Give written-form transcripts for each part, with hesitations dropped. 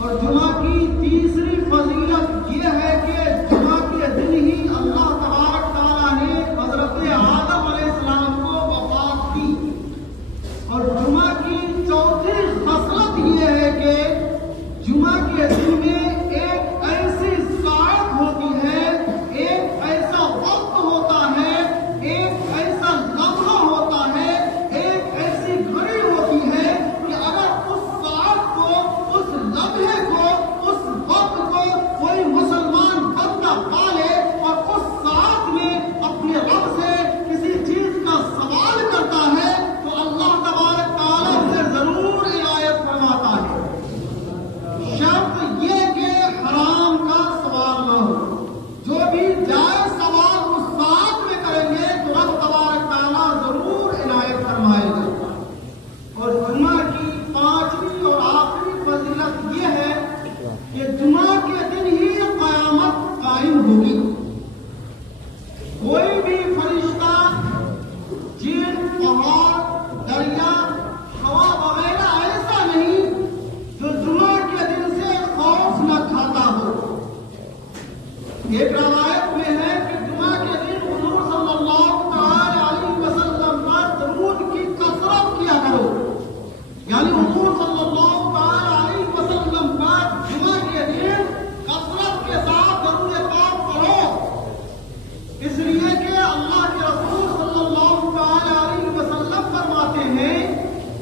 اور جمعہ کی تیسری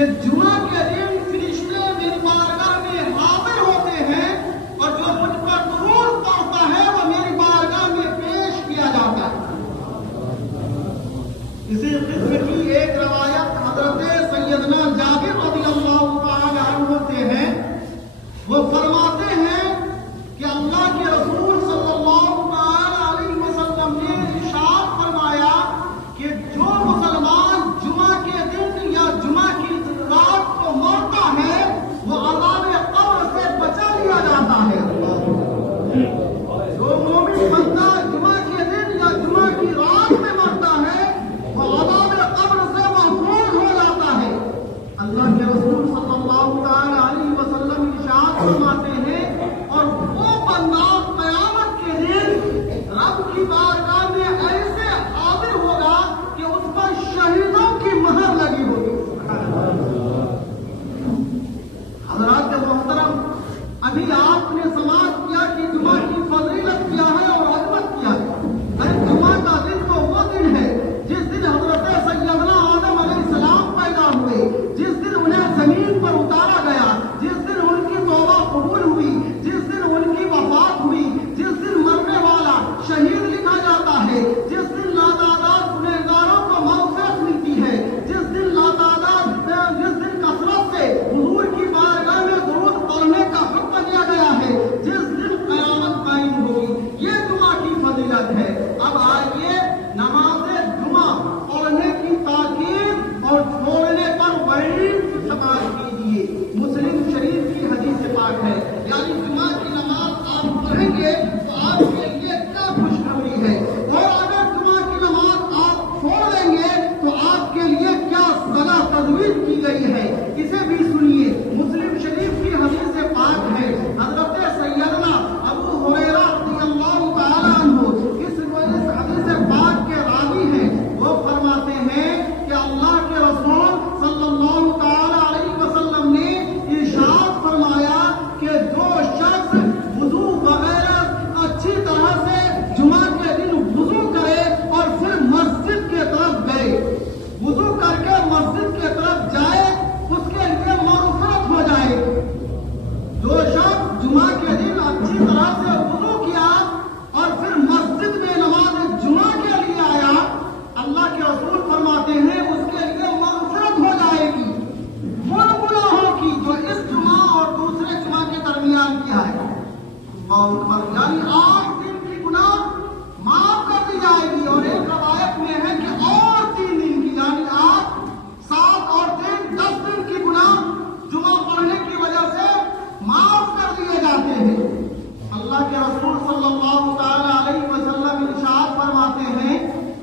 کہ جمعہ کے دن فرشتے میری بارگاہ میں حاضر ہوتے ہیں اور جو مجھ پر درود پڑتا ہے وہ میری بارگاہ میں پیش کیا جاتا ہے۔ اسی قسم کی ایک روایت حضرت سیدنا جابر رضی اللہ تعالی عنہ سے ہے۔ وہ فرماتے ہیں کہ اللہ کے رسول صلی اللہ تعالی علیہ وسلم نے ارشاد فرمایا کہ جو مسلمان جمعہ کے دن یا جمعہ کی رات کو مرتا ہے وہ عذاب قبر سے بچا لیا جاتا ہے۔ جو مومن بندہ جمعہ کے دن یا جمعہ کی رات میں مرتا ہے وہ عذاب قبر سے محفوظ ہو جاتا ہے۔ اللہ کے رسول صلی اللہ تعالی علیہ وسلم ارشاد فرماتے ہیں اور وہ بندہ قیامت کے دن رب کی بارگاہ میں ایسے حاضر ہوگا کہ اس پر شہیدوں کی مہر لگی ہوگی۔ حضرات محترم، ابھی آپ نے سماعت کیا کہ جمعہ کی فضیلت کیا ہے اور عظمت کیا ہے۔ ارے جمعہ کا دن تو وہ دن ہے جس دن حضرت سیدنا آدم علیہ السلام پیدا ہوئے، جس دن انہیں زمین پر اتارا گیا، جس دن ان کی توبہ قبول ہوئی، جس دن ان کی وفات ہوئی، جس دن مرنے والا شہید لکھا جاتا ہے، جس دن لاتعداد گنہگاروں کو مغفرت ملتی ہے، جس دن کثرت سے حضور کی بارگاہ میں درود پڑھنے کا حکم دیا گیا ہے، جس دن قیامت قائم ہوگی، یہ جمعہ کی فضیلت ہے۔ اب آئیے نماز جمعہ پڑھنے کی تاکید اور چھوڑنے پر وعید سماعت کیجیے۔ مسلم شریف کی حدیث پاک ہے، یعنی جمعہ کی نماز آپ پڑھیں گے تو آپ کے لیے کیا خوشخبری ہے، اور اگر جمعہ کی نماز آپ چھوڑ دیں گے تو آپ کے لیے کیا سزا تجویز کی گئی ہے، اسے بھی سنیے۔ مسلم شریف کی حدیث پاک ہے، حضرت سیدنا ابو ہریرہ رضی اللہ تعالی عنہ اس حدیث پاک کے راوی ہیں۔ وہ فرماتے ہیں کہ اللہ کے رسول صلی اللہ تعالی علیہ وسلم نے ارشاد فرمایا کہ جو شخص وضو وغیرہ اچھی طرح سے جمعہ کے دن وضو کرے اور پھر مسجد کی طرف گئے، وضو کر کے مسجد کی طرف جائے، اس کے لیے مغفرت ہو جائے۔ جو شخص جمعہ کے دن اچھی طرح سے وضو کیا اور پھر مسجد میں نماز جمعہ کے لیے آیا، اللہ کے رسول فرماتے ہیں اس کے لیے مغفرت ہو جائے گی ان گناہوں کی جو اس جمعہ اور دوسرے جمعہ کے درمیان کیا ہے۔ یعنی 8 دن کی گناہ معاف کر دی جائے گی، اور ایک روایت میں ہے کہ اور 3 دن کی، یعنی 8، 7 اور 3، 10 دن کی گناہ جمعہ پڑھنے کی وجہ سے معاف کر دیے جاتے ہیں۔ اللہ کے رسول صلی اللہ تعالی علیہ وسلم ارشاد فرماتے ہیں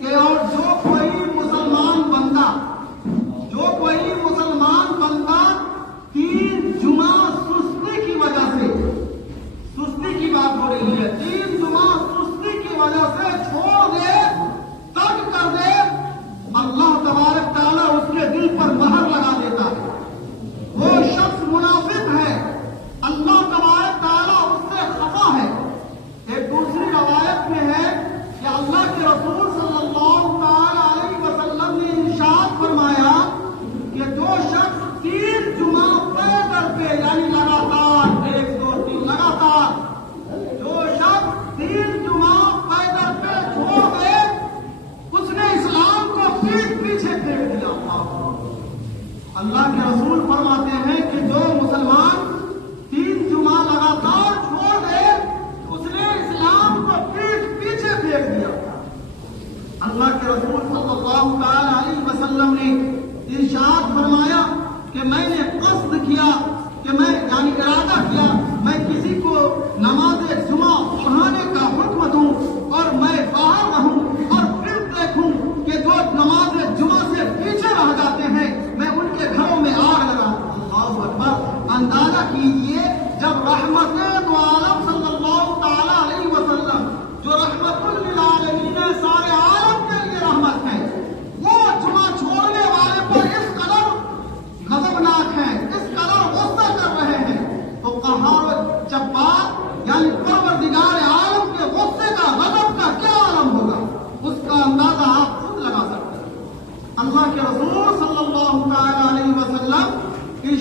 کہ اور جو کوئی مسلمان بندہ 3 جمعہ سستی کی وجہ سے، سستی کی بات ہو رہی ہے، 3 جمعہ سستی کی وجہ سے چھوڑ دے، ترک کر دے، اللہ تبارک تعالیٰ اس کے دل پر مہر لگا دیتا ہے۔ وہ شخص منافق ہے، اللہ تبارک تعالیٰ اس سے خفا ہے۔ ایک دوسری روایت میں ہے کہ اللہ کے رسول صلی اللہ تعالی علیہ وسلم نے ارشاد فرمایا کہ جو شخص 3 جمعہ پیدل پہ، یعنی لگاتار 1، 2، 3 لگاتار، جو شخص 3 جمعہ پیدل پہ چھوڑ دے، اس نے اسلام کو پیٹ پیچھے پھینک دیا۔ اللہ کے رسول فرماتے ہیں کہ جو مسلمان 3 جمعہ لگاتار چھوڑ دے، اس نے اسلام کو پیٹ پیچھے پھینک دیا۔ اللہ کے رسول صلی اللہ تعالی علیہ وسلم نے ارشاد فرمایا کہ میں نے قصد کیا کہ میں یعنی ارادہ کیا میں کسی کو نماز جمعہ پڑھانے کا حکم دوں اور میں باہر رہوں اور پھر دیکھوں کہ جو نماز جمعہ سے پیچھے رہ جاتے ہیں میں ان کے گھروں میں آگ لگاؤں۔ اللہ اکبر! اندازہ کیجیے، جب رحمت دو عالم صلی اللہ تعالی علیہ وسلم جو رحمت للعالمین سارے عالم کے لیے رحمت ہے، وہ جمعہ چھوڑنے والے پر اس قدر غضبناک ہیں، اس قدر غصہ کر رہے ہیں، تو قہار و جبار یعنی پروردگار عالم کے غصے کا، غضب کا کیا عالم ہوگا، اس کا اندازہ آپ خود لگا سکتے ہیں۔ اللہ کے رسول صلی اللہ تعالی علیہ وسلم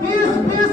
20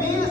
20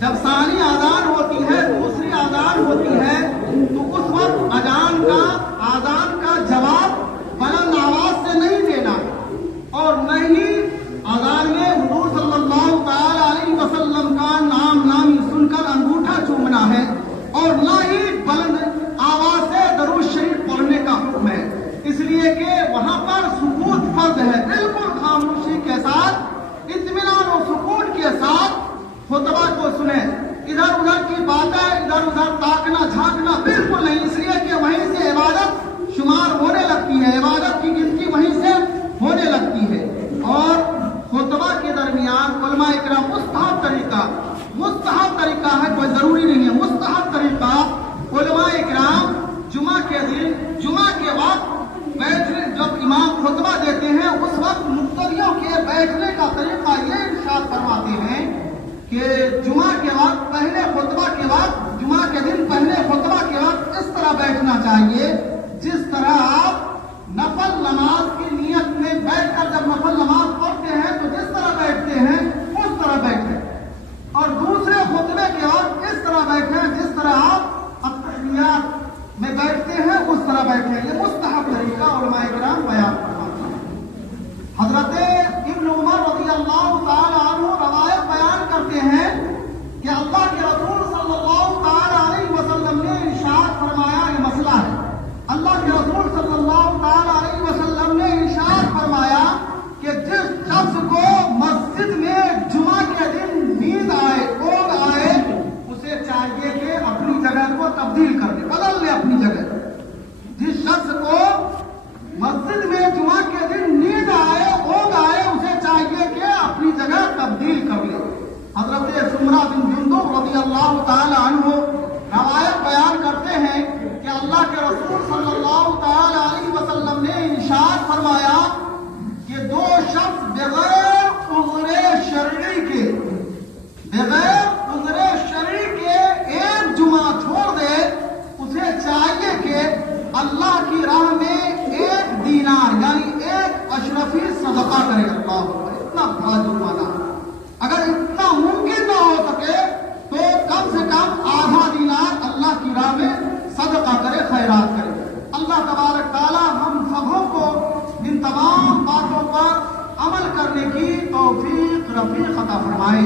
جب ثانی آذان ہوتی ہے، دوسری آذان ہوتی ہے، تو اس وقت آذان کا جواب بلند آواز سے نہیں دینا اور نہ ہی آذان میں حضور صلی اللہ تعالی علیہ وسلم کا نام نامی سن کر انگوٹھا چومنا ہے اور نہ ہی بلند آواز سے درود شریف پڑھنے کا حکم ہے، اس لیے کہ وہاں پر سکوت فرض ہے۔ بالکل خاموشی کے ساتھ، اطمینان و سکون کے ساتھ خطبہ کو سنیں، ادھر ادھر کی باتیں، ادھر ادھر تاکنا جھانکنا بالکل نہیں، اس لیے کہ وہیں سے عبادت شمار ہونے لگتی ہے، عبادت کی گنتی وہیں سے ہونے لگتی ہے۔ اور خطبہ کے درمیان علماء اکرام مستحب طریقہ ہے، کوئی ضروری نہیں ہے، مستحب طریقہ علماء اکرام جمعہ کے دن، جمعہ کے وقت بیٹھنے، جب امام خطبہ دیتے ہیں اس وقت مقتدیوں کے بیٹھنے کا طریقہ یہ ارشاد فرماتے ہیں کہ جمعہ کے وقت، پہلے خطبہ کے وقت، جمعہ کے دن پہلے خطبہ کے وقت اس طرح بیٹھنا چاہیے جس طرح آپ نفل نماز کی نیت میں بیٹھ کر جب نفل نماز پڑھتے ہیں تو جس طرح بیٹھتے ہیں اس طرح بیٹھیں، اور دوسرے خطبے کے وقت اس طرح بیٹھیں جس طرح آپ التحیات میں بیٹھتے ہیں اس طرح بیٹھیں۔ یہ مستحب طریقہ علماء کرام بیان فرماتے ہیں۔ حضرت ابن عمر رضی اللہ تعالی عنہ روایت بیان کرتے ہیں کہ اللہ کے رسول صلی اللہ تعالی علیہ وسلم نے ارشاد فرمایا، یہ مسئلہ ہے، اللہ کے رسول صلی اللہ تعالی علیہ وسلم نے ارشاد فرمایا کہ جس شخص کو مسجد میں جمعہ کے دن نیند آئے، اونگ آئے، اسے چاہیے کہ اپنی جگہ کو تبدیل کر دے، بدل لے اپنی جگہ۔ جس شخص کو مسجد میں جمعہ کے دن نیند آئے، اونگ آئے، اسے چاہیے کہ اپنی جگہ تبدیل کر لے۔ حضرت سمرہ بن جندب رضی اللہ تعالی عنہ روایت بیان کرتے ہیں کہ اللہ کے رسول صلی اللہ تعالی علیہ وسلم نے ارشاد فرمایا کہ دو شخص بغیر عذر شرعی کے ایک جمعہ چھوڑ دے، اسے چاہیے کہ اللہ کی راہ میں 1 دینار یعنی 1 اشرفی صدقہ کرے۔ اللہ اکبر، اتنا بڑا جرمانہ، اگر اتنا ممکن نہ ہو سکے تو کم سے کم آدھا دینار اللہ کی راہ میں صدقہ کرے، خیرات کرے۔ اللہ تبارک تعالی ہم سبوں کو ان تمام باتوں پر عمل کرنے کی توفیق رفیق عطا فرمائے۔